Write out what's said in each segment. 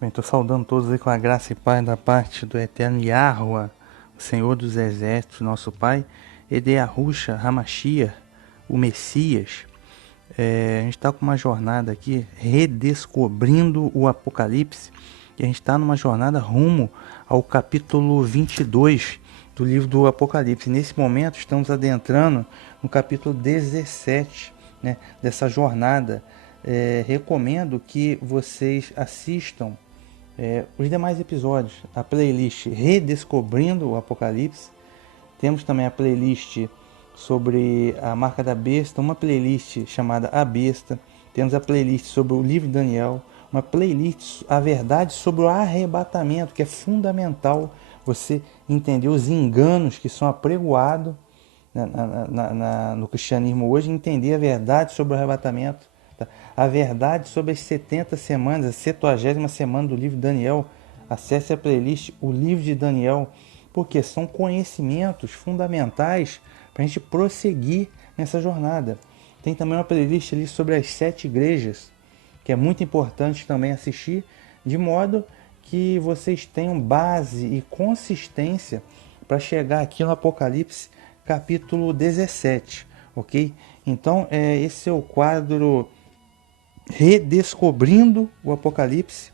Bem, estou saudando todos aí com a graça e paz da parte do eterno Yahweh, o Senhor dos Exércitos, nosso Pai, Edeahusha, Hamashia, o Messias. A gente está com uma jornada aqui, redescobrindo o Apocalipse, e a gente está numa jornada rumo ao capítulo 22 do livro do Apocalipse. Nesse momento estamos adentrando no capítulo 17, né, dessa jornada. Recomendo que vocês assistam os demais episódios, a playlist Redescobrindo o Apocalipse. Temos também a playlist sobre a marca da besta, uma playlist chamada A Besta. Temos a playlist sobre o livro de Daniel, uma playlist A Verdade sobre o Arrebatamento, que é fundamental você entender os enganos que são apregoados no cristianismo hoje, entender a verdade sobre o arrebatamento, tá? A verdade sobre as 70 semanas, a 70ª semana do livro de Daniel. Acesse a playlist O Livro de Daniel, porque são conhecimentos fundamentais para a gente prosseguir nessa jornada. Tem também uma playlist ali sobre as 7 igrejas, que é muito importante também assistir, de modo que vocês tenham base e consistência para chegar aqui no Apocalipse capítulo 17, ok? Então, esse é o quadro Redescobrindo o Apocalipse.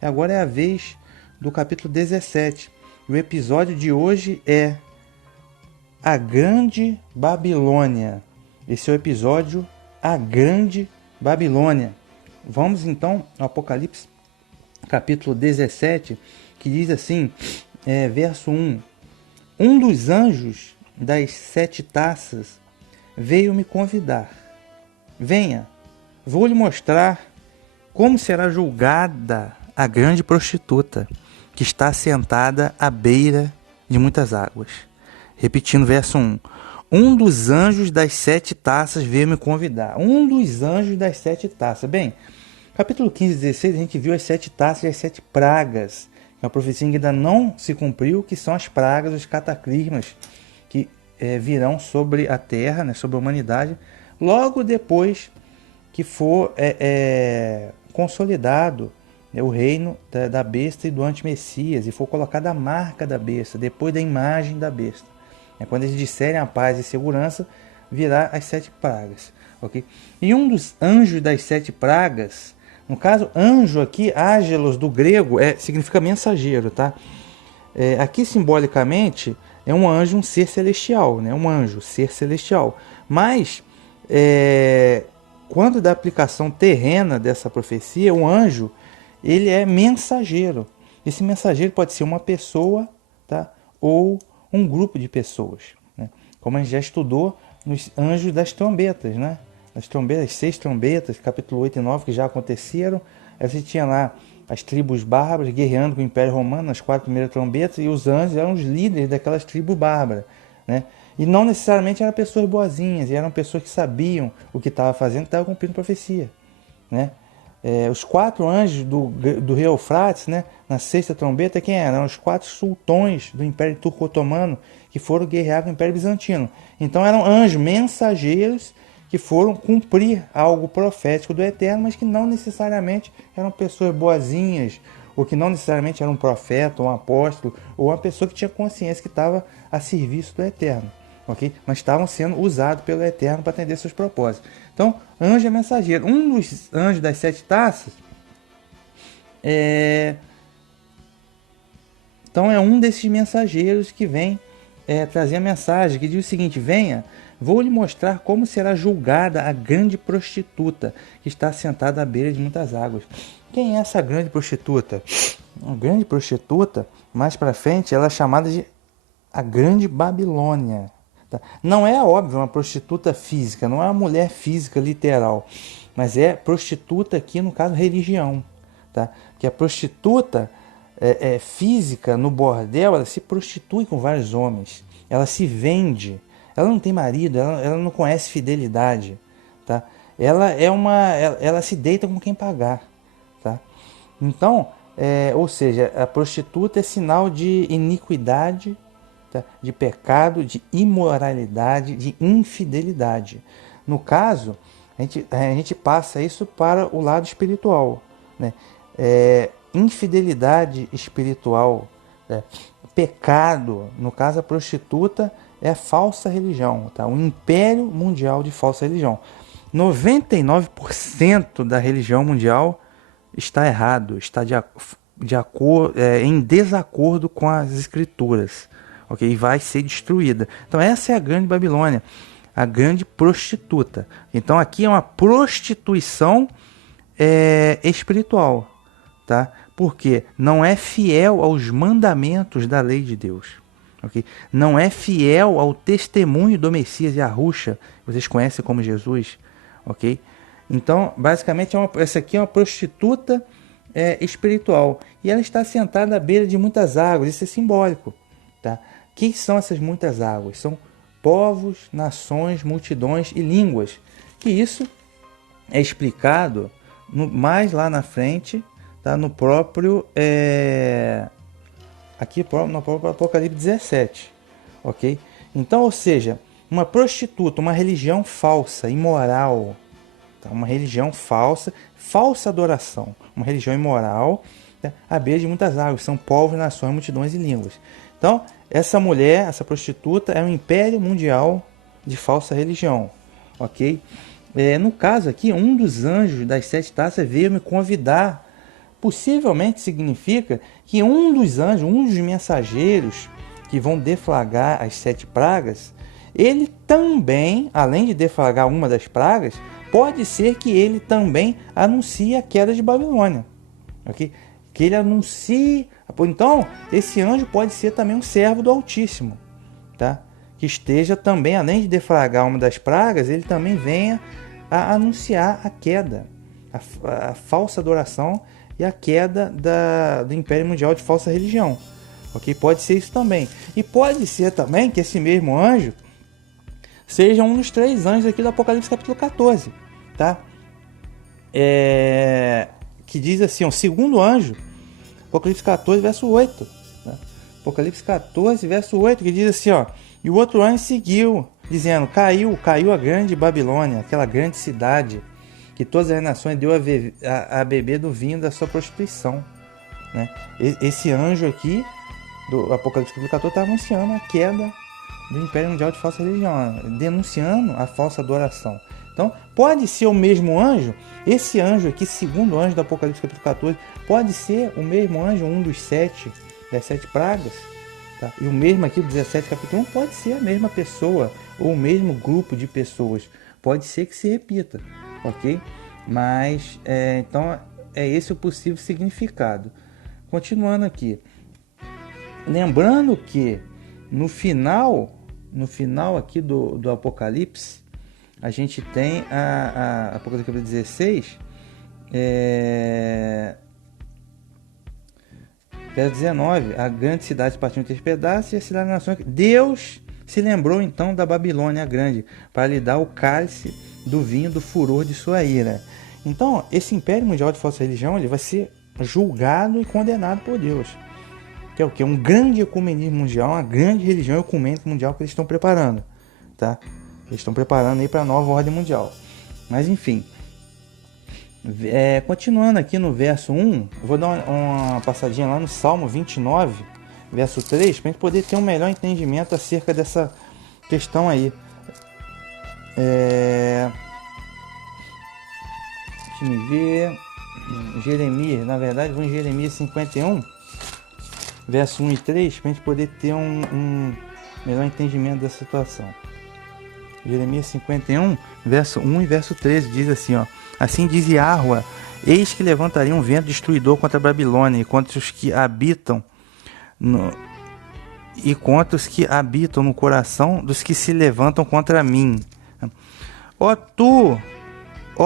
Agora é a vez do capítulo 17. O episódio de hoje é A Grande Babilônia. Esse é o episódio A Grande Babilônia. Vamos então ao Apocalipse, capítulo 17, que diz assim, verso 1. Um dos anjos das 7 taças veio me convidar. Venha, vou lhe mostrar como será julgada a grande prostituta, que está sentada à beira de muitas águas. Repetindo, verso 1. Um dos anjos das 7 taças veio me convidar. Um dos anjos das 7 taças. Bem, capítulo 15 e 16, a gente viu as 7 taças e as 7 pragas. É uma profecia que ainda não se cumpriu, que são as pragas, os cataclismas que virão sobre a terra, né, sobre a humanidade, logo depois que for consolidado o reino da besta e do antimessias, e for colocada a marca da besta, depois da imagem da besta. Quando eles disserem a paz e segurança, virá as 7 pragas. Okay? E um dos anjos das 7 pragas, no caso, anjo aqui, ágelos do grego, significa mensageiro, tá? Aqui simbolicamente é um anjo, um ser celestial, né? Um anjo, ser celestial. Mas, quando da aplicação terrena dessa profecia, o anjo, ele é mensageiro. Esse mensageiro pode ser uma pessoa, tá? Ou um grupo de pessoas, né? Como a gente já estudou nos anjos das trombetas, né? As trombetas, as 6 trombetas, capítulo 8 e 9, que já aconteceram. Aí você tinha lá as tribos bárbaras guerreando com o Império Romano, nas 4 primeiras trombetas, e os anjos eram os líderes daquelas tribos bárbaras, né? E não necessariamente eram pessoas boazinhas, e eram pessoas que sabiam o que estava fazendo, que estavam cumprindo profecia, né? Os 4 anjos do rei Eufrates, né, na 6ª trombeta, quem eram? Os 4 sultões do Império Turco-Otomano que foram guerrear com o Império Bizantino. Então eram anjos mensageiros que foram cumprir algo profético do Eterno, mas que não necessariamente eram pessoas boazinhas, ou que não necessariamente era um profeta, ou um apóstolo, ou uma pessoa que tinha consciência que estava a serviço do Eterno. Okay? Mas estavam sendo usados pelo Eterno para atender seus propósitos. Então, anjo é mensageiro. Um dos anjos das 7 taças então é um desses mensageiros que vem trazer a mensagem, que diz o seguinte: venha, vou lhe mostrar como será julgada a grande prostituta que está sentada à beira de muitas águas. Quem é essa grande prostituta? A grande prostituta, mais para frente, ela é chamada de a Grande Babilônia. Tá? Não é, óbvio, uma prostituta física, não é uma mulher física literal, mas é prostituta aqui, no caso, religião. Tá? Porque a prostituta física no bordel, ela se prostitui com vários homens, ela se vende, ela não tem marido, ela não conhece fidelidade. Tá? Ela se deita com quem pagar. Tá? Então, ou seja, a prostituta é sinal de iniquidade, tá? De pecado, de imoralidade, de infidelidade. No caso, a gente passa isso para o lado espiritual, né? infidelidade espiritual, pecado, no caso a prostituta é falsa religião, tá? Um império mundial de falsa religião. 99% da religião mundial está errado, está em desacordo com as escrituras, ok? E vai ser destruída. Então essa é a grande Babilônia, a grande prostituta. Então aqui é uma prostituição espiritual, tá? Porque não é fiel aos mandamentos da lei de Deus, ok? Não é fiel ao testemunho do Messias e Yahushua, vocês conhecem como Jesus, ok? Então, basicamente, essa aqui é uma prostituta espiritual. E ela está sentada à beira de muitas águas. Isso é simbólico, tá? Quem são essas muitas águas? São povos, nações, multidões e línguas. Que isso é explicado mais lá na frente, tá? No próprio no próprio Apocalipse 17, ok? Então, ou seja, uma prostituta, uma religião falsa, imoral, tá? Uma religião falsa adoração, uma religião imoral, tá? À beira de muitas águas, são povos, nações, multidões e línguas. Então, essa mulher, essa prostituta, é um império mundial de falsa religião, ok? No caso aqui, um dos anjos das 7 taças veio me convidar. Possivelmente significa que um dos anjos, um dos mensageiros que vão deflagrar as 7 pragas, ele também, além de deflagrar uma das pragas, pode ser que ele também anuncie a queda de Babilônia, ok? Que ele anuncie. Então, esse anjo pode ser também um servo do Altíssimo, tá? Que esteja também, além de deflagrar uma das pragas, ele também venha a anunciar a queda, a falsa adoração e a queda do Império Mundial de falsa religião, ok? Pode ser isso também. E pode ser também que esse mesmo anjo seja um dos 3 anjos aqui do Apocalipse capítulo 14, tá? Que diz assim, o segundo anjo, Apocalipse 14, verso 8. Tá? Apocalipse 14, verso 8, que diz assim, ó: e o outro anjo seguiu, dizendo, caiu a grande Babilônia, aquela grande cidade, que todas as nações deu a beber do vinho da sua prostituição. Né? Esse anjo aqui, do Apocalipse 14, está anunciando a queda do Império Mundial de falsa religião, denunciando a falsa adoração. Então, pode ser o mesmo anjo, esse anjo aqui, segundo anjo do Apocalipse capítulo 14, pode ser o mesmo anjo, um dos 7, das 7 pragas, tá? E o mesmo aqui do 17 capítulo 1 pode ser a mesma pessoa, ou o mesmo grupo de pessoas, pode ser que se repita, ok? Mas, então, é esse o possível significado. Continuando aqui, lembrando que no final aqui do Apocalipse, a gente tem a Apocalipse 16, verso 19, a grande cidade partiu em 3 pedaços e a cidade da nação. Deus se lembrou então da Babilônia grande para lhe dar o cálice do vinho do furor de sua ira. Então, esse Império Mundial de falsa religião, ele vai ser julgado e condenado por Deus. Que é o que? Um grande ecumenismo mundial, uma grande religião ecumênica mundial que eles estão preparando, tá? Eles estão preparando aí para a nova ordem mundial. Mas enfim, continuando aqui no verso 1, eu vou dar uma passadinha lá no Salmo 29, verso 3, para a gente poder ter um melhor entendimento acerca dessa questão aí. Deixa eu ver. Jeremias, na verdade, vou em Jeremias 51, verso 1 e 3, para a gente poder ter um melhor entendimento da situação. Jeremias 51, verso 1 e verso 13, diz assim, ó: assim diz Yahuwah, eis que levantaria um vento destruidor contra a Babilônia e contra os que habitam no coração dos que se levantam contra mim. Ó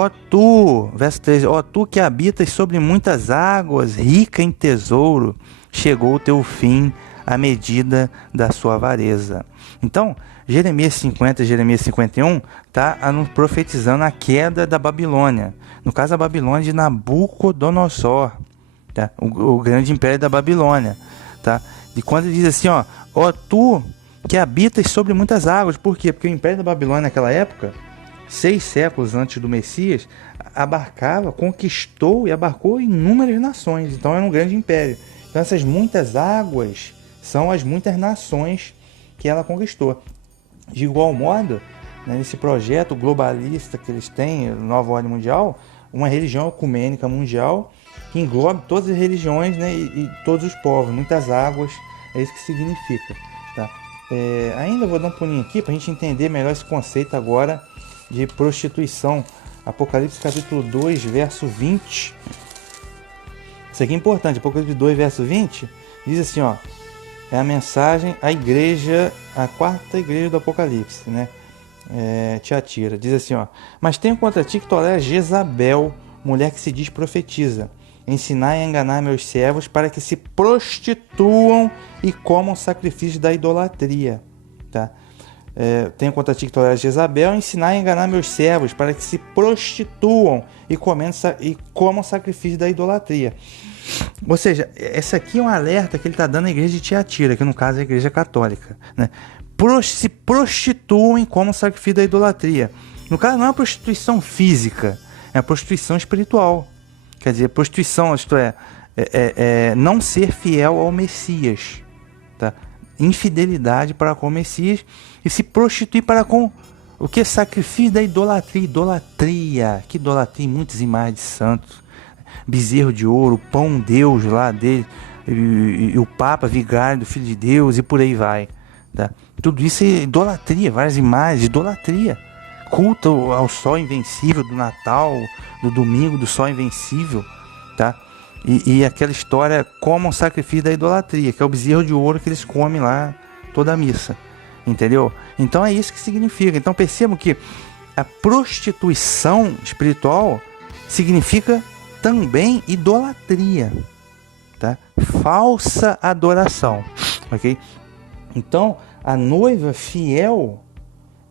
tu, verso 13, ó tu que habitas sobre muitas águas, rica em tesouro, chegou o teu fim à medida da sua avareza. Então, Jeremias 50 e Jeremias 51 está profetizando a queda da Babilônia. No caso, a Babilônia de Nabucodonosor, tá? O grande império da Babilônia. Tá? E quando ele diz assim, ó tu que habitas sobre muitas águas. Por quê? Porque o império da Babilônia naquela época, 6 séculos antes do Messias, abarcava, conquistou e abarcou inúmeras nações. Então era um grande império. Então essas muitas águas são as muitas nações que ela conquistou. De igual modo, né, nesse projeto globalista que eles têm, Nova Ordem Mundial, uma religião ecumênica mundial que englobe todas as religiões, né, e todos os povos, muitas águas, é isso que significa. Tá? Ainda vou dar um pulinho aqui para a gente entender melhor esse conceito agora de prostituição. Apocalipse capítulo 2, verso 20. Isso aqui é importante. Apocalipse 2, verso 20 diz assim, ó, é a mensagem à igreja, a quarta igreja do Apocalipse, né? Tiatira, diz assim, ó: mas tenho contra ti que tolera Jezabel, mulher que se diz profetiza, ensinar e enganar meus servos para que se prostituam e comam sacrifícios da idolatria. Tá? Tenho contra ti que tolera Jezabel, ensinar e enganar meus servos para que se prostituam e comam sacrifícios da idolatria. Ou seja, esse aqui é um alerta que ele está dando à igreja de Tiatira, que no caso é a igreja católica, né? Se prostituem como sacrifício da idolatria. No caso, não é uma prostituição física, é uma prostituição espiritual. Quer dizer, prostituição, isto é não ser fiel ao Messias, tá? Infidelidade para com o Messias e se prostituir para com o que? Sacrifício da idolatria. Idolatria, que idolatria em muitas imagens de santos, bezerro de ouro, pão Deus lá dele, e o Papa vigário do Filho de Deus, e por aí vai. Tá? Tudo isso é idolatria, várias imagens, idolatria. Culto ao sol invencível do Natal, do domingo do sol invencível, tá? E aquela história como um sacrifício da idolatria, que é o bezerro de ouro que eles comem lá toda a missa, entendeu? Então é isso que significa. Então percebam que a prostituição espiritual significa também idolatria, tá? Falsa adoração, ok? Então, a noiva fiel,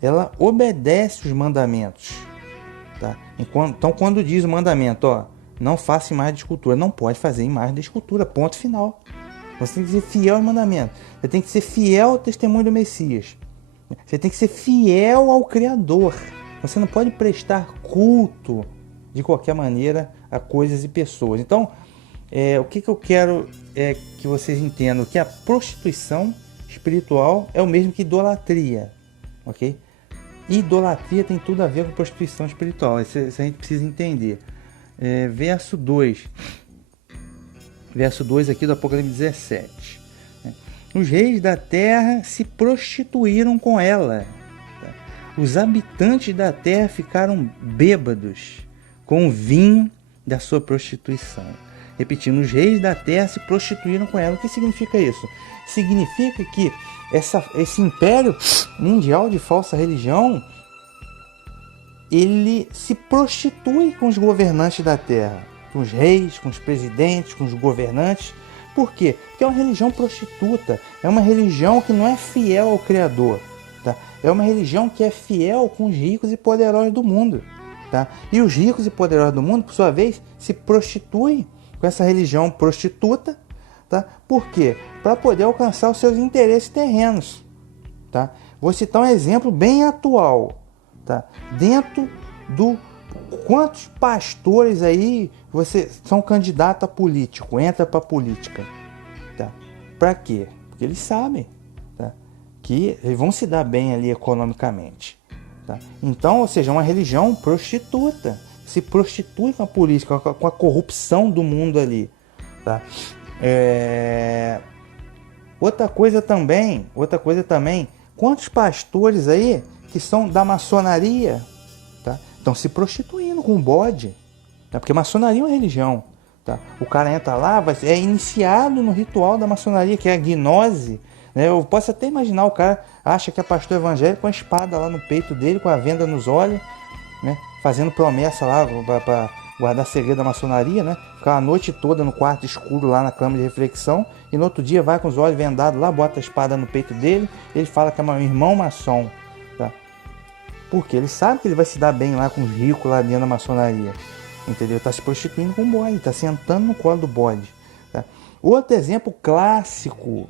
ela obedece os mandamentos, tá? Então, quando diz o mandamento, ó, não faça imagem de escultura, não pode fazer imagem de escultura, ponto final. Você tem que ser fiel ao mandamento, você tem que ser fiel ao testemunho do Messias, você tem que ser fiel ao Criador, você não pode prestar culto de qualquer maneira a coisas e pessoas. Então, o que eu quero é que vocês entendam que a prostituição espiritual é o mesmo que idolatria, ok? Idolatria tem tudo a ver com prostituição espiritual, isso a gente precisa entender. Verso 2 aqui do Apocalipse 17. Os reis da terra se prostituíram com ela, tá? Os habitantes da terra ficaram bêbados com o vinho da sua prostituição. Repetindo, os reis da terra se prostituíram com ela. O que significa isso? Significa que esse império mundial de falsa religião, ele se prostitui com os governantes da terra, com os reis, com os presidentes, com os governantes. Por quê? Porque é uma religião prostituta, é uma religião que não é fiel ao Criador, tá? É uma religião que é fiel com os ricos e poderosos do mundo, tá? E os ricos e poderosos do mundo, por sua vez, se prostituem com essa religião prostituta, tá? Por quê? Para poder alcançar os seus interesses terrenos, tá? Vou citar um exemplo bem atual, tá? Dentro do quantos pastores aí são candidatos a político, entra para política, tá? Para quê? Porque eles sabem, tá? Que eles vão se dar bem ali economicamente, tá? Então, ou seja, uma religião prostituta, se prostitui com a política, com a corrupção do mundo ali, tá? Outra coisa também, quantos pastores aí que são da maçonaria, tá? Estão se prostituindo com bode, tá? Porque maçonaria é uma religião, tá? O cara entra lá, é iniciado no ritual da maçonaria, que é a gnose, né? Eu posso até imaginar, o cara acha que é pastor evangélico com a espada lá no peito dele, com a venda nos olhos, né? Fazendo promessa lá para guardar segredo da maçonaria, né? Ficar a noite toda no quarto escuro lá na cama de reflexão, e no outro dia vai com os olhos vendados lá, bota a espada no peito dele, ele fala que é um irmão maçom, tá? Porque ele sabe que ele vai se dar bem lá com os ricos lá dentro da maçonaria, entendeu? Tá se prostituindo com o bode, tá sentando no colo do bode, tá? Outro exemplo clássico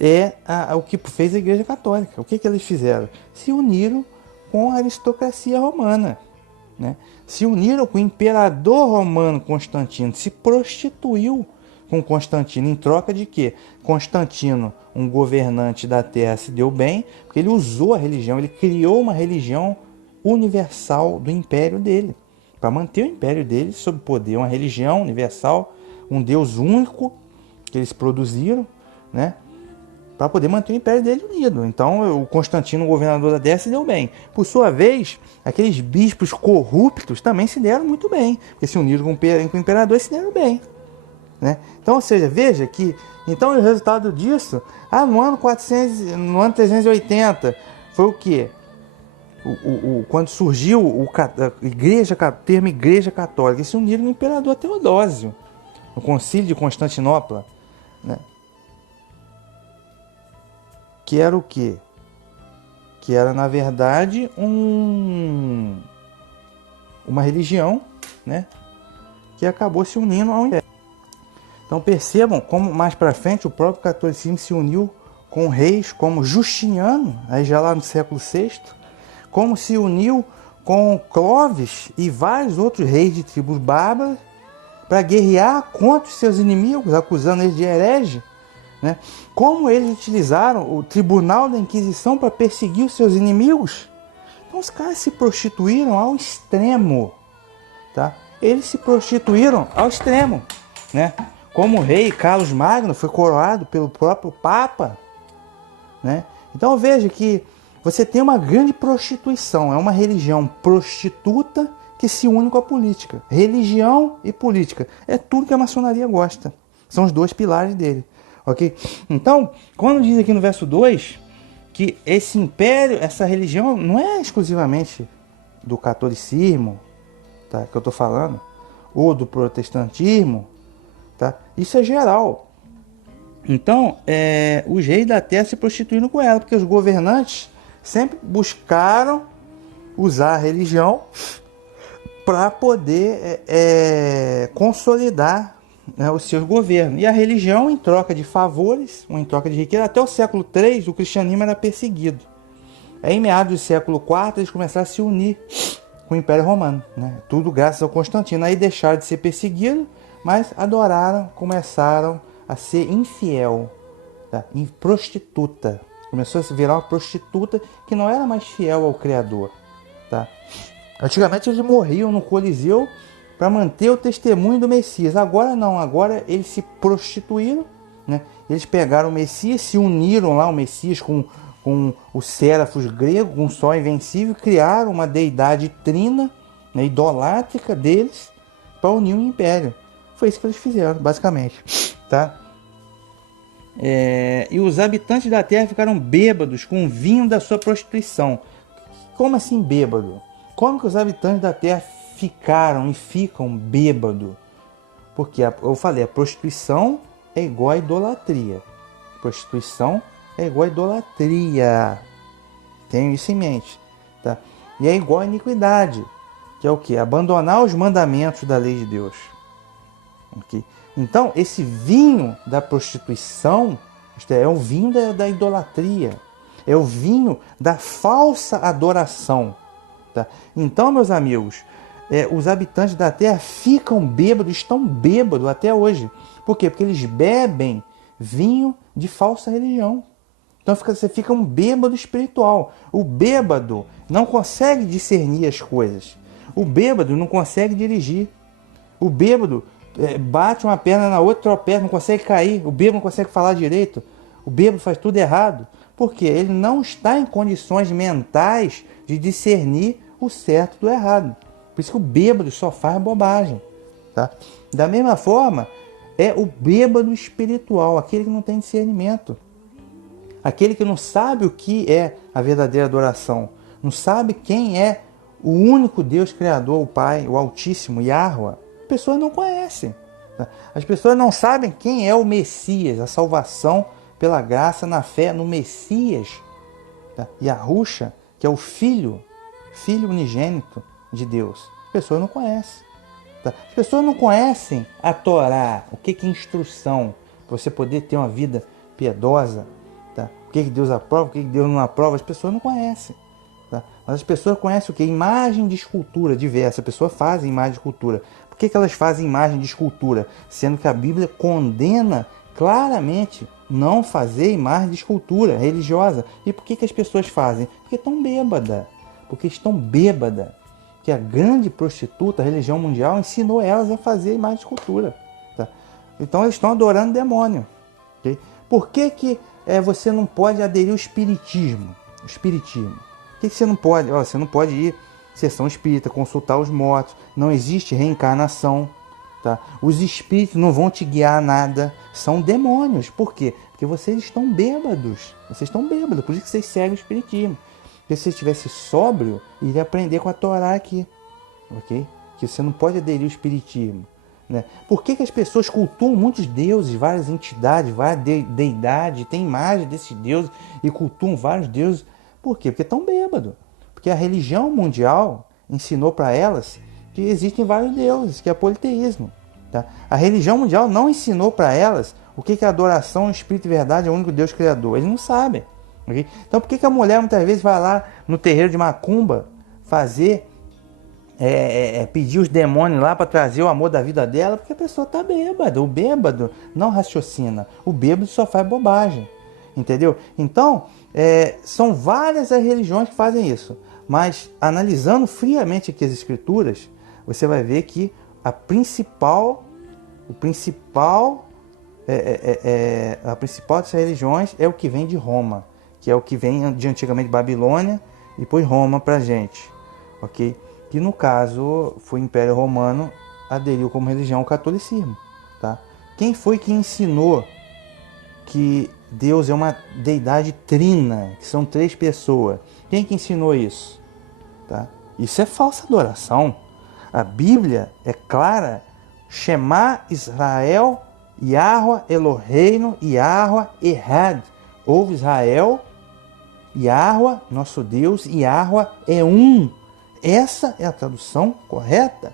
é o que fez a Igreja Católica. O que eles fizeram? Se uniram com a aristocracia romana, né? Se uniram com o imperador romano Constantino, se prostituiu com Constantino, em troca de quê? Constantino, um governante da terra, se deu bem, porque ele usou a religião, ele criou uma religião universal do império dele, para manter o império dele sob poder, uma religião universal, um Deus único que eles produziram, né? Para poder manter o império dele unido. Então o Constantino, o governador da terra, se deu bem. Por sua vez, aqueles bispos corruptos também se deram muito bem, porque se uniram com o imperador e se deram bem, né? Então, ou seja, veja que então o resultado disso, no ano 380, foi o quê? Quando surgiu o termo Igreja Católica, eles se uniram no imperador Teodósio, no Concílio de Constantinopla, né? Que era o quê? Que era, na verdade, uma religião, né? Que acabou se unindo ao império. Então percebam como mais para frente o próprio catolicismo se uniu com reis como Justiniano, aí já lá no século VI, como se uniu com Clovis e vários outros reis de tribos bárbaras para guerrear contra os seus inimigos, acusando eles de herege, né? Como eles utilizaram o tribunal da Inquisição para perseguir os seus inimigos. Então os caras se prostituíram ao extremo, tá? Eles se prostituíram ao extremo, né? Como o rei Carlos Magno foi coroado pelo próprio Papa, né? Então veja que você tem uma grande prostituição, é uma religião prostituta que se une com a política. Religião e política é tudo que a maçonaria gosta. São os dois pilares dele, ok? Então, quando diz aqui no verso 2 que esse império, essa religião não é exclusivamente do catolicismo, tá, que eu estou falando, ou do protestantismo, tá? Isso é geral. Então, os reis da terra se prostituíram com ela, porque os governantes sempre buscaram usar a religião para poder consolidar, né, os seus governos. E a religião, em troca de favores, ou em troca de riqueza, até o século III, o cristianismo era perseguido. Aí, em meados do século IV, eles começaram a se unir com o Império Romano, né? Tudo graças ao Constantino. Aí deixaram de ser perseguidos, mas começaram a ser infiel, tá? Prostituta. Começou a se virar uma prostituta que não era mais fiel ao Criador, tá? Antigamente eles morriam no Coliseu para manter o testemunho do Messias. Agora não, agora eles se prostituíram, né? Eles pegaram o Messias, se uniram lá, o Messias com os Séraphos gregos, com o Sol Invencível, criaram uma deidade trina, né, idolátrica deles, para unir o império. Foi isso que eles fizeram, basicamente, tá? E os habitantes da terra ficaram bêbados com o vinho da sua prostituição. Como assim bêbado? Como que os habitantes da terra ficaram e ficam bêbados? Porque eu falei, a prostituição é igual a idolatria. Prostituição é igual a idolatria. Tenho isso em mente, tá? E é igual a iniquidade, que é o quê? Abandonar os mandamentos da lei de Deus. Okay? Então, esse vinho da prostituição é o vinho da idolatria, é o vinho da falsa adoração, tá? Então, meus amigos, os habitantes da terra ficam bêbados, estão bêbados até hoje. Por quê? Porque eles bebem vinho de falsa religião. Então você fica um bêbado espiritual. O bêbado não consegue discernir as coisas. O bêbado não consegue dirigir. O bêbado bate uma perna na outra, tropeça, não consegue cair. O bêbado não consegue falar direito. O bêbado faz tudo errado. Por quê? Ele não está em condições mentais de discernir o certo do errado. Por isso que o bêbado só faz bobagem, tá? Da mesma forma, é o bêbado espiritual, aquele que não tem discernimento. Aquele que não sabe o que é a verdadeira adoração. Não sabe quem é o único Deus Criador, o Pai, o Altíssimo, Yahweh. As pessoas não conhecem. Tá? As pessoas não sabem quem é o Messias, a salvação pela graça na fé no Messias. Tá? Yahushua, que é o Filho unigênito de Deus. As pessoas não conhecem. Tá? As pessoas não conhecem a Torá, o que é instrução, para você poder ter uma vida piedosa. Tá? O que Deus aprova, o que Deus não aprova, as pessoas não conhecem. Tá? Mas as pessoas conhecem o que? Imagem de escultura diversa. A pessoa faz imagem de escultura. Por que elas fazem imagem de escultura? Sendo que a Bíblia condena claramente não fazer imagem de escultura religiosa. E por que as pessoas fazem? Porque estão bêbadas. Porque estão bêbadas. Que a grande prostituta, a religião mundial, ensinou elas a fazer imagem de escultura. Tá? Então eles estão adorando demônio. Okay? Por que você não pode aderir ao espiritismo? O espiritismo. Por que você não pode? Você não pode ir à sessão espírita, consultar os mortos. Não existe reencarnação. Tá? Os espíritos não vão te guiar a nada. São demônios. Por quê? Porque vocês estão bêbados. Vocês estão bêbados. Por isso que vocês seguem o espiritismo. Porque se você estivesse sóbrio, iria aprender com a Torá aqui. Ok? Que você não pode aderir ao espiritismo. Né? Por que as pessoas cultuam muitos deuses, várias entidades, várias deidades, tem imagem desses deuses e cultuam vários deuses? Por quê? Porque estão bêbados. Porque a religião mundial ensinou para elas que existem vários deuses, que é politeísmo. Tá? A religião mundial não ensinou para elas o que é adoração, espírito e verdade, é o único Deus criador. Eles não sabem. Okay? Então por que a mulher muitas vezes vai lá no terreiro de macumba fazer... pedir os demônios lá para trazer o amor da vida dela? Porque a pessoa está bêbada. O bêbado não raciocina. O bêbado só faz bobagem. Entendeu? Então, são várias as religiões que fazem isso. Mas, analisando friamente aqui as escrituras, você vai ver que a principal dessas religiões é o que vem de Roma. Que é o que vem de antigamente Babilônia e depois Roma para a gente. Ok? Que no caso foi o Império Romano, aderiu como religião ao catolicismo. Tá? Quem foi que ensinou que Deus é uma deidade trina, que são 3 pessoas? Quem que ensinou isso? Tá? Isso é falsa adoração. A Bíblia é clara. Shema Israel, Yahweh Eloheinu, Yahweh Ehad. Ouve Israel, Yahweh, nosso Deus, Yahweh é um. Essa é a tradução correta.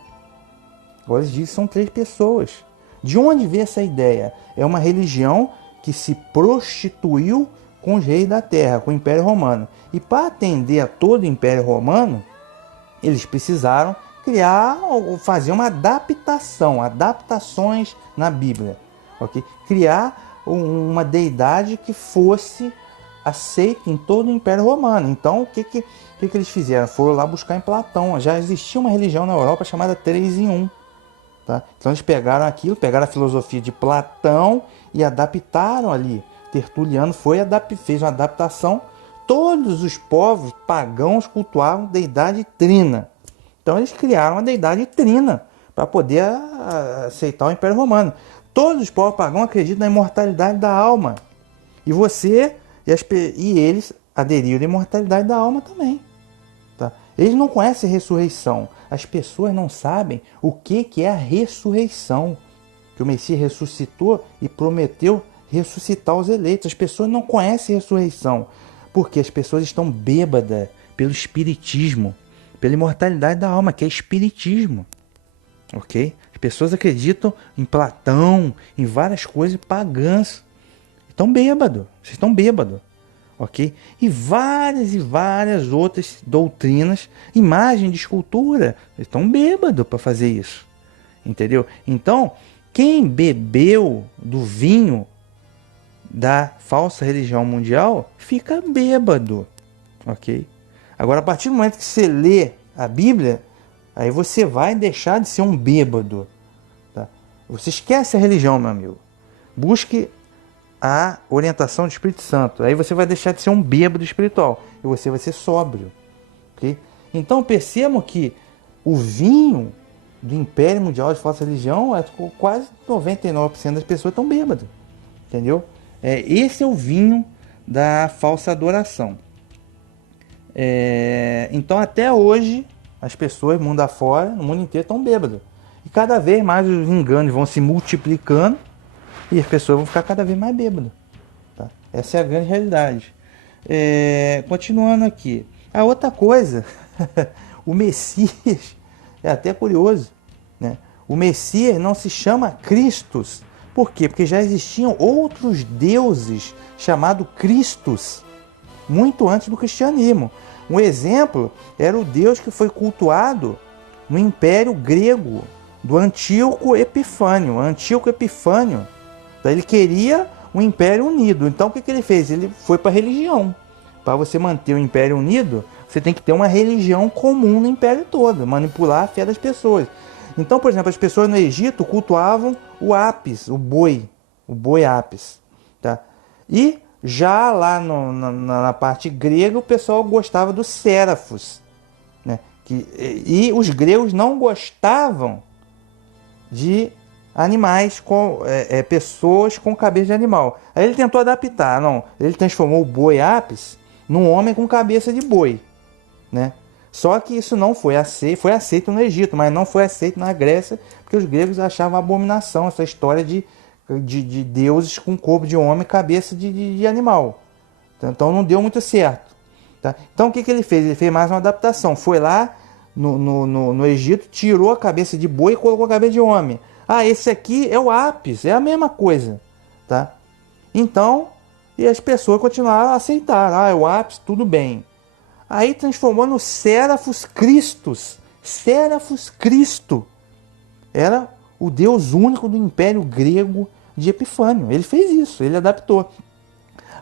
Agora eles dizem que são 3 pessoas. De onde veio essa ideia? É uma religião que se prostituiu com os reis da terra, com o Império Romano. E para atender a todo o Império Romano, eles precisaram criar ou fazer uma adaptações na Bíblia. Okay? Criar uma deidade que fosse aceita em todo o Império Romano. Então, o que eles fizeram? Foram lá buscar em Platão. Já existia uma religião na Europa chamada 3 em 1. Tá? Então, eles pegaram aquilo, pegaram a filosofia de Platão e adaptaram ali. Tertuliano fez uma adaptação. Todos os povos pagãos cultuavam deidade trina. Então, eles criaram uma deidade trina para poder aceitar o Império Romano. Todos os povos pagãos acreditam na imortalidade da alma. E eles aderiram à imortalidade da alma também. Tá? Eles não conhecem ressurreição. As pessoas não sabem o que é a ressurreição. Que o Messias ressuscitou e prometeu ressuscitar os eleitos. As pessoas não conhecem ressurreição. Porque as pessoas estão bêbadas pelo espiritismo. Pela imortalidade da alma, que é espiritismo. Ok? As pessoas acreditam em Platão, em várias coisas pagãs. Estão bêbados. Vocês estão bêbados. Ok? E várias outras doutrinas, imagem de escultura, estão bêbados para fazer isso. Entendeu? Então, quem bebeu do vinho da falsa religião mundial, fica bêbado. Ok? Agora, a partir do momento que você lê a Bíblia, aí você vai deixar de ser um bêbado. Tá? Você esquece a religião, meu amigo. Busque a orientação do Espírito Santo. Aí você vai deixar de ser um bêbado espiritual. E você vai ser sóbrio. Okay? Então percebam que o vinho do Império Mundial de Falsa Religião, quase 99% das pessoas estão bêbadas. Entendeu? Esse é o vinho da falsa adoração. Então até hoje as pessoas, mundo afora, no mundo inteiro, estão bêbadas. E cada vez mais os enganos vão se multiplicando e as pessoas vão ficar cada vez mais bêbadas. Tá? Essa é a grande realidade. Continuando aqui. A outra coisa, o Messias, é até curioso, né? O Messias não se chama Cristos. Por quê? Porque já existiam outros deuses chamados Cristos, muito antes do cristianismo. Um exemplo era o Deus que foi cultuado no Império Grego, do Antíoco Epifânio. Antíoco Epifânio, ele queria um Império unido. Então o que ele fez? Ele foi para a religião. Para você manter o Império unido, você tem que ter uma religião comum no Império todo, manipular a fé das pessoas. Então, por exemplo, as pessoas no Egito cultuavam o Apis, o boi Apis. Tá? E já lá na parte grega, o pessoal gostava dos Séraphos. Né? E os gregos não gostavam de animais, pessoas com cabeça de animal. Aí ele tentou adaptar, ele transformou o boi Apis num homem com cabeça de boi. Né? Só que isso não foi aceito no Egito, mas não foi aceito na Grécia, porque os gregos achavam abominação essa história de deuses com corpo de homem e cabeça de animal. Então não deu muito certo. Tá? Então o que ele fez? Ele fez mais uma adaptação. Foi lá no Egito, tirou a cabeça de boi e colocou a cabeça de homem. Ah, esse aqui é o Apis, é a mesma coisa. Tá? Então, e as pessoas continuaram a aceitar. Ah, é o Apis, tudo bem. Aí transformou no Seraphos Christus. Seraphos Cristo. Era o Deus único do Império Grego de Epifânio. Ele fez isso, ele adaptou.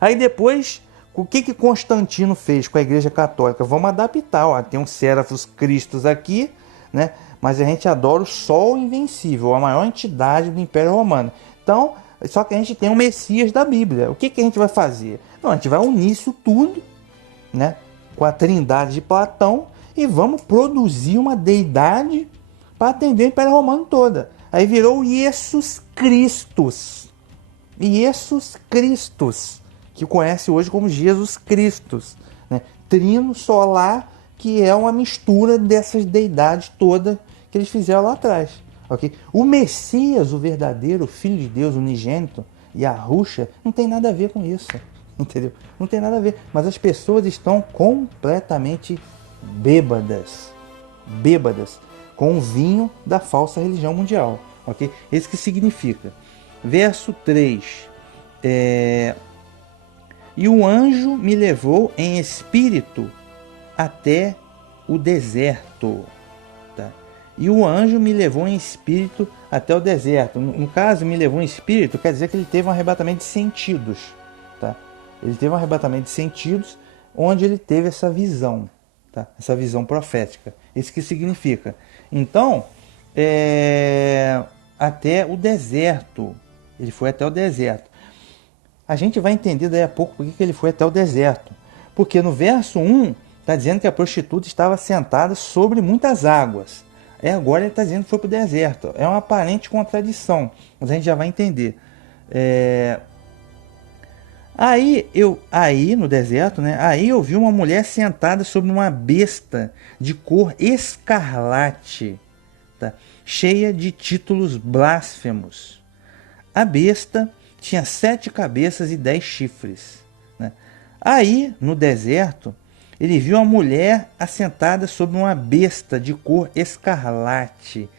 Aí depois, o que Constantino fez com a Igreja Católica? Vamos adaptar. Ó, tem um Seraphos Christus aqui, né? Mas a gente adora o Sol Invencível, a maior entidade do Império Romano. Então, só que a gente tem o Messias da Bíblia. O que a gente vai fazer? Não, a gente vai unir isso tudo, né? Com a Trindade de Platão e vamos produzir uma deidade para atender o Império Romano toda. Aí virou Jesus Christus. Jesus Christus, que conhece hoje como Jesus Christus. Né? Trino solar, que é uma mistura dessas deidades todas que eles fizeram lá atrás. Okay? O Messias, o verdadeiro Filho de Deus unigênito, Yahushua, não tem nada a ver com isso. Entendeu? Não tem nada a ver. Mas as pessoas estão completamente bêbadas com o vinho da falsa religião mundial. Okay? Isso que significa. Verso 3. E o anjo me levou em espírito até o deserto. Tá? E o anjo me levou em espírito até o deserto. No caso, me levou em espírito, quer dizer que ele teve um arrebatamento de sentidos. Tá? Ele teve um arrebatamento de sentidos onde ele teve essa visão. Tá? Essa visão profética. Isso que significa. Então, até o deserto. Ele foi até o deserto. A gente vai entender daí a pouco por que ele foi até o deserto. Porque no verso 1 está dizendo que a prostituta estava sentada sobre muitas águas. Agora ele está dizendo que foi para o deserto. É uma aparente contradição, mas a gente já vai entender. Aí no deserto, né? Aí eu vi uma mulher sentada sobre uma besta de cor escarlate, tá? Cheia de títulos blasfemos. A besta tinha 7 cabeças e 10 chifres. Né? Aí, no deserto, ele viu uma mulher assentada sobre uma besta de cor escarlate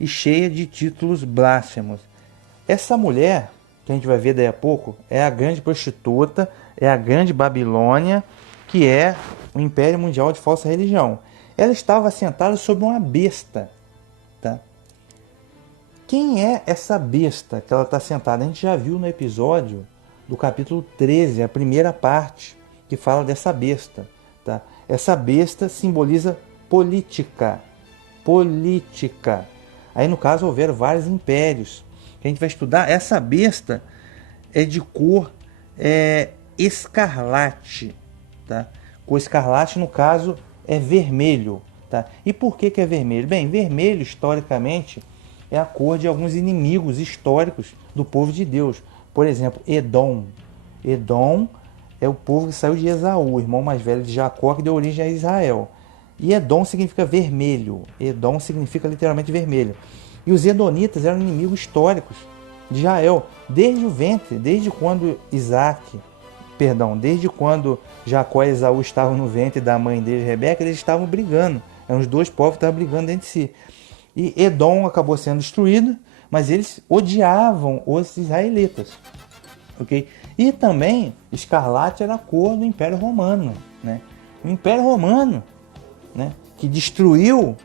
e cheia de títulos blasfemos. Essa mulher, que a gente vai ver daí a pouco, é a grande prostituta, é a grande Babilônia, que é o Império Mundial de falsa religião. Ela estava assentada sobre uma besta. Tá? Quem é essa besta que ela está sentada? A gente já viu no episódio do capítulo 13, a primeira parte, que fala dessa besta. Tá? Essa besta simboliza política. Política. Aí, no caso, houveram vários impérios que a gente vai estudar. Essa besta é de cor escarlate. Tá? Cor escarlate, no caso, é vermelho. Tá? E por que é vermelho? Bem, vermelho, historicamente, é a cor de alguns inimigos históricos do povo de Deus. Por exemplo, Edom. Edom é o povo que saiu de Esaú, o irmão mais velho de Jacó, que deu origem a Israel. E Edom significa vermelho. Edom significa literalmente vermelho. E os edonitas eram inimigos históricos de Israel. Desde o ventre, desde quando Jacó e Esaú estavam no ventre da mãe dele, Rebeca, eles estavam brigando. Eram os dois povos que estavam brigando entre si. E Edom acabou sendo destruído, mas eles odiavam os israelitas. Okay? E também, escarlate era a cor do Império Romano. Né? O Império Romano, né, que destruiu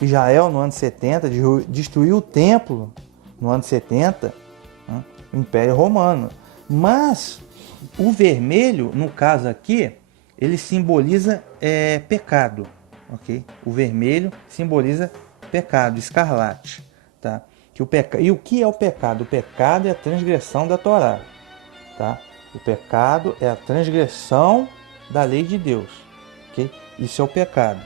Israel no ano 70, destruiu o templo no ano 70, né, o Império Romano. Mas o vermelho, no caso aqui, ele simboliza pecado, ok? O vermelho simboliza pecado, escarlate, tá? E o que é o pecado? O pecado é a transgressão da Torá, tá? O pecado é a transgressão da lei de Deus, ok? Isso é o pecado.